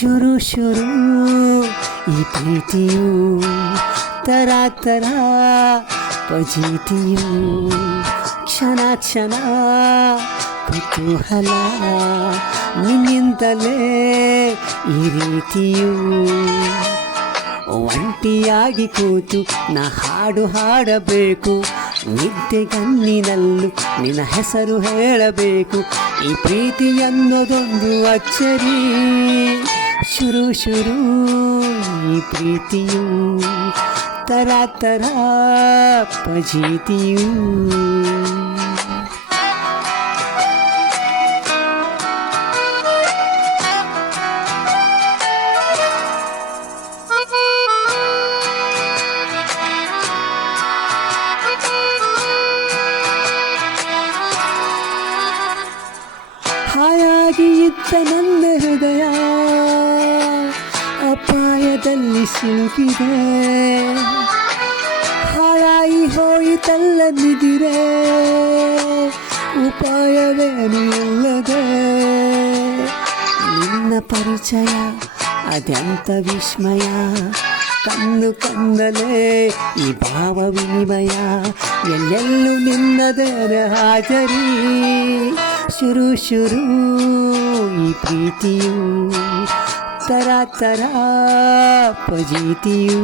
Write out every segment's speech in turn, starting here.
ಶುರು ಶುರು ಈ ಪ್ರೀತಿಯು ತರ ತರ ಪಜೀತಿಯು ಕ್ಷಣ ಕ್ಷಣ ಕುತೂಹಲ ನಿನ್ನಿಂದಲೇ ಈ ರೀತಿಯು ಒಂಟಿಯಾಗಿ ಕೂತು ನಾ ಹಾಡು ಹಾಡಬೇಕು ನಿದ್ದೆಗಣ್ಣಿನಲ್ಲೂ ನಿನ್ನ ಹೆಸರು ಹೇಳಬೇಕು ಈ ಪ್ರೀತಿ ಅನ್ನೋದೊಂದು ಅಚ್ಚರಿ ಶುರು ಶುರು ಈ ಪ್ರೀತಿಯು ತರ ತರ ಪಜೀತಿಯು ಹಾಯಾಗಿ ಇದ್ದ ನನ್ನ ಹೃದಯ ಅಪಾಯದಲ್ಲಿ ಸಿಲುಕಿದೆ ಹಾಳಾಗಿ ಹೋಯಿತಲ್ಲ ನಿದಿರೆ ಉಪಾಯವೇನು ಇಲ್ಲದೆ ನಿನ್ನ ಪರಿಚಯ ಅದೆಂತ ವಿಸ್ಮಯ ಕಣ್ಣು ಕಣ್ಣಲೇ ಈ ಭಾವ ವಿನಿಮಯ ಎಲ್ಲೆಲ್ಲೂ ನಿನ್ನದೇನ ಹಾಜರಿ ಶುರು ಶುರು ಈ ಪ್ರೀತಿಯು ತರ ತರ ಪಜೀತಿಯು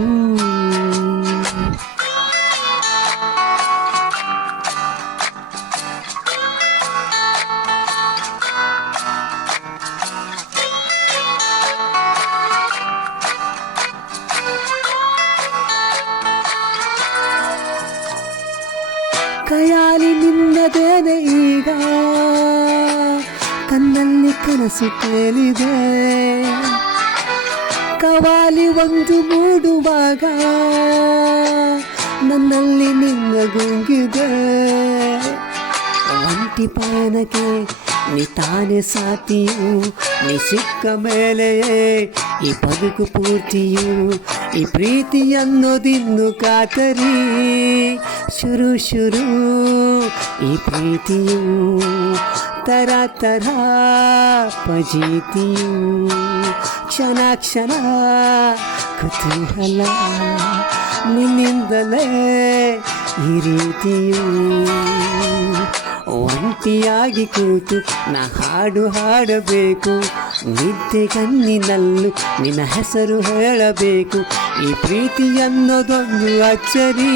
ಕೈಯಾಲಿ ನಿನ್ನದೇನೆ ಈಗ ಕಣ್ಣಲ್ಲಿ ಕನಸು ತೇಲಿದೆ ಕವಾಲಿ ಒಂದು ಮೂಡುವಾಗ ನನ್ನಲ್ಲಿ ನಿನ್ನ ಗುಂಗಿದೆ ಒಂಟಿ ಪಯಣಕ್ಕೆ ನೀ ತಾನೇ ಸಾತಿಯು ನೀ ಸಿಕ್ಕ ಮೇಲೆಯೇ ಈ ಬದುಕು ಪೂರ್ತಿಯು ಈ ಪ್ರೀತಿ ಅನ್ನೋದಿನ್ನು ಕಾತರಿ ಶುರು ಶುರು ಈ ಪ್ರೀತಿಯು ತರ ತರ ಪಜೀತಿಯು ಕ್ಷಣ ಕ್ಷಣ ಕುತೂಹಲ ನಿನ್ನಿಂದಲೇ ಈ ರೀತಿಯು ಒಂಟಿಯಾಗಿ ಕೂತು ನಾ ಹಾಡು ಹಾಡಬೇಕು ನಿದ್ದೆಗಣ್ಣಿನಲ್ಲೂ ನಿನ್ನ ಹೆಸರು ಹೇಳಬೇಕು ಈ ಪ್ರೀತಿ ಅನ್ನೋದೊಂದು ಅಚ್ಚರಿ